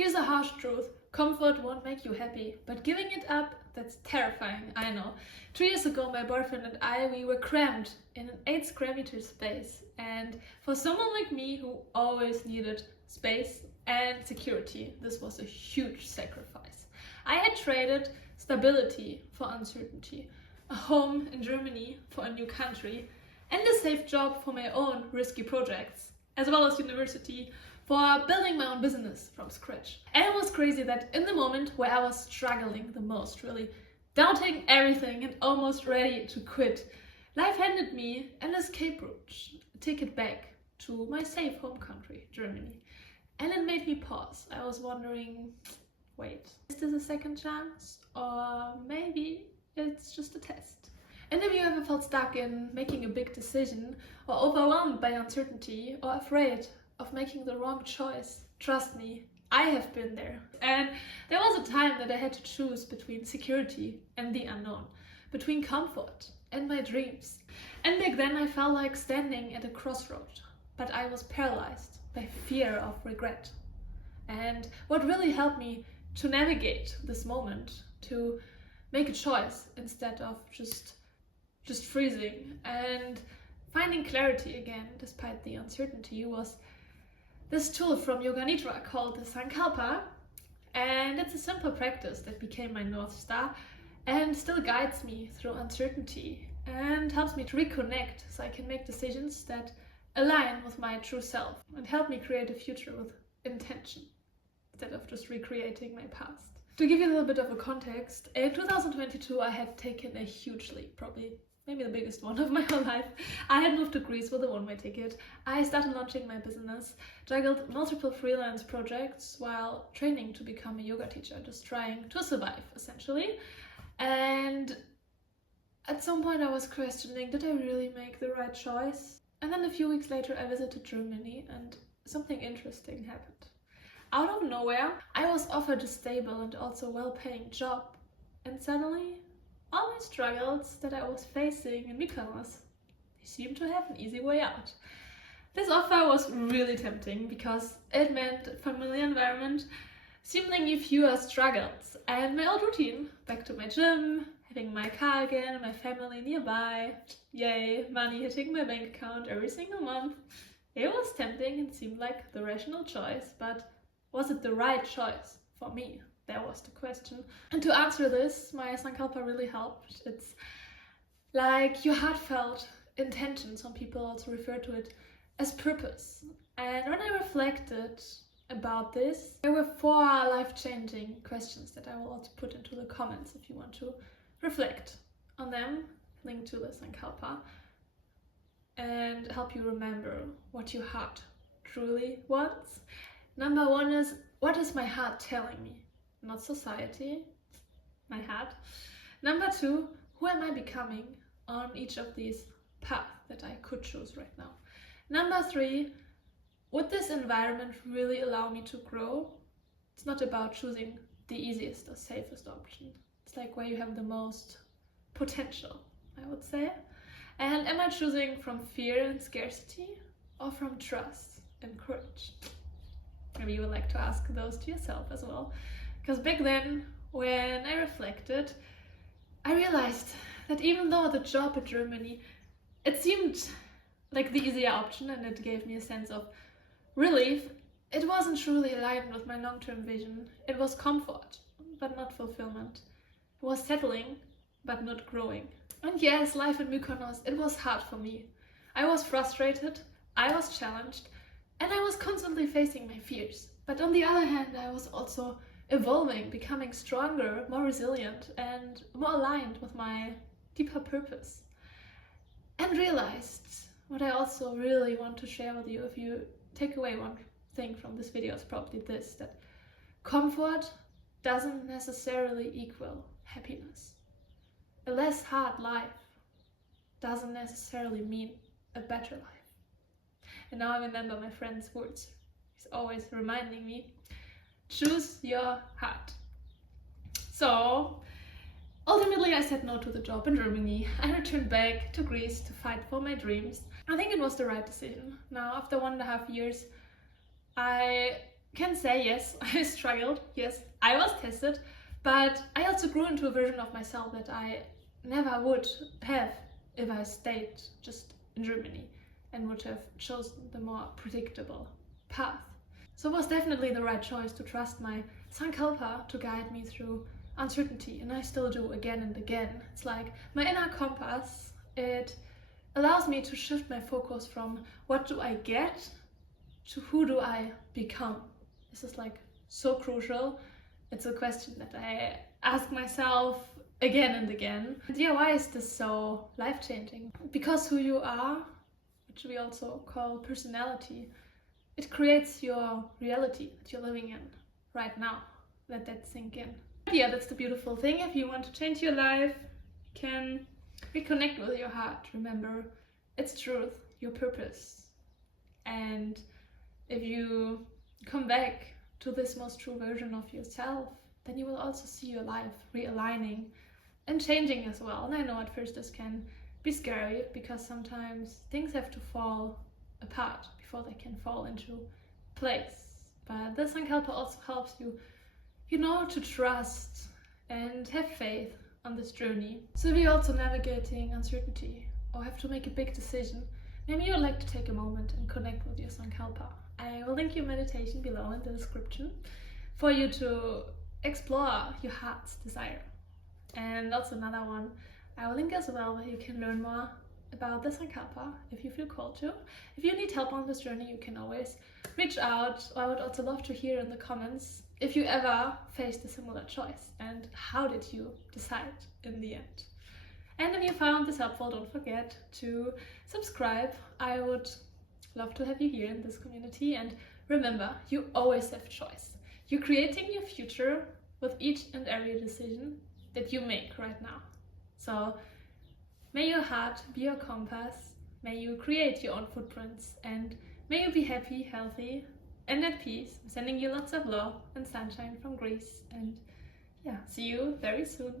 Here's a harsh truth. Comfort won't make you happy, but giving it up, that's terrifying, I know. 3 years ago, my boyfriend and I, we were crammed in an 8 square meter space. And for someone like me who always needed space and security, this was a huge sacrifice. I had traded stability for uncertainty, a home in Germany for a new country, and a safe job for my own risky projects, as well as university for building my own business from scratch. And it was crazy that in the moment where I was struggling the most, really doubting everything and almost ready to quit, life handed me an escape route, a ticket back to my safe home country, Germany. And it made me pause. I was wondering, wait, is this a second chance? Or maybe it's just a test? And if you ever felt stuck in making a big decision, or overwhelmed by uncertainty, or afraid of making the wrong choice, trust me, I have been there. And there was a time that I had to choose between security and the unknown, between comfort and my dreams. And back then I felt like standing at a crossroad, but I was paralyzed by fear of regret. And what really helped me to navigate this moment, to make a choice instead of just freezing and finding clarity again despite the uncertainty, was this tool from Yoga Nidra called the Sankalpa. And it's a simple practice that became my North Star and still guides me through uncertainty and helps me to reconnect so I can make decisions that align with my true self and help me create a future with intention instead of just recreating my past. To give you a little bit of a context, in 2022 I had taken a huge leap, probably maybe the biggest one of my whole life. I had moved to Greece with a one-way ticket. I started launching my business, juggled multiple freelance projects while training to become a yoga teacher, just trying to survive essentially. And at some point I was questioning, did I really make the right choice? And then a few weeks later I visited Germany and something interesting happened. Out of nowhere, I was offered a stable and also well-paying job, and suddenly all my struggles that I was facing in Mykonos, they seemed to have an easy way out. This offer was really tempting because it meant a familiar environment, seemingly fewer struggles, and my old routine, back to my gym, having my car again, my family nearby, yay, money hitting my bank account every single month. It was tempting and seemed like the rational choice, but was it the right choice for me? That was the question. And to answer this, my Sankalpa really helped. It's like your heartfelt intention. Some people also refer to it as purpose. And when I reflected about this, there were 4 life-changing questions that I will also put into the comments if you want to reflect on them, link to the Sankalpa, and help you remember what your heart truly wants. Number 1 is, what is my heart telling me? Not society, my heart. Number 2, who am I becoming on each of these paths that I could choose right now? Number 3, would this environment really allow me to grow? It's not about choosing the easiest or safest option. It's like where you have the most potential, I would say. And am I choosing from fear and scarcity or from trust and courage? Maybe you would like to ask those to yourself as well. Because back then, when I reflected, I realized that even though the job in Germany, it seemed like the easier option and it gave me a sense of relief, it wasn't truly aligned with my long-term vision. It was comfort, but not fulfillment. It was settling, but not growing. And yes, life in Mykonos, it was hard for me. I was frustrated, I was challenged, and I was constantly facing my fears. But on the other hand, I was also evolving, becoming stronger, more resilient, and more aligned with my deeper purpose. And realized what I also really want to share with you, if you take away one thing from this video, is probably this, that comfort doesn't necessarily equal happiness. A less hard life doesn't necessarily mean a better life. And now I remember my friend's words. He's always reminding me, choose your heart. So ultimately I said no to the job in Germany. I returned back to Greece to fight for my dreams. I think it was the right decision. Now after 1.5 years, I can say, yes, I struggled, yes, I was tested, but I also grew into a version of myself that I never would have if I stayed just in Germany and would have chosen the more predictable path. So it was definitely the right choice to trust my Sankalpa to guide me through uncertainty, and I still do again and again. It's like my inner compass. It allows me to shift my focus from what do I get to who do I become. This is like so crucial. It's a question that I ask myself again and again. And yeah, why is this so life-changing? Because who you are, which we also call personality, it creates your reality that you're living in right now. Let that sink in. Yeah, that's the beautiful thing. If you want to change your life, you can reconnect with your heart. Remember, it's truth, your purpose. And if you come back to this most true version of yourself, then you will also see your life realigning and changing as well. And I know at first this can be scary because sometimes things have to fall apart before they can fall into place. But the Sankalpa also helps you, to trust and have faith on this journey. So if you're also navigating uncertainty or have to make a big decision, maybe you'd like to take a moment and connect with your Sankalpa. I will link your meditation below in the description for you to explore your heart's desire. And also another one I will link as well, where you can learn more about the Sankalpa if you feel called to. If you need help on this journey, you can always reach out. I would also love to hear in the comments if you ever faced a similar choice and how did you decide in the end. And if you found this helpful, don't forget to subscribe. I would love to have you here in this community. And remember, you always have choice. You're creating your future with each and every decision that you make right now. So may your heart be your compass, may you create your own footprints, and may you be happy, healthy, and at peace. I'm sending you lots of love and sunshine from Greece, and yeah, see you very soon.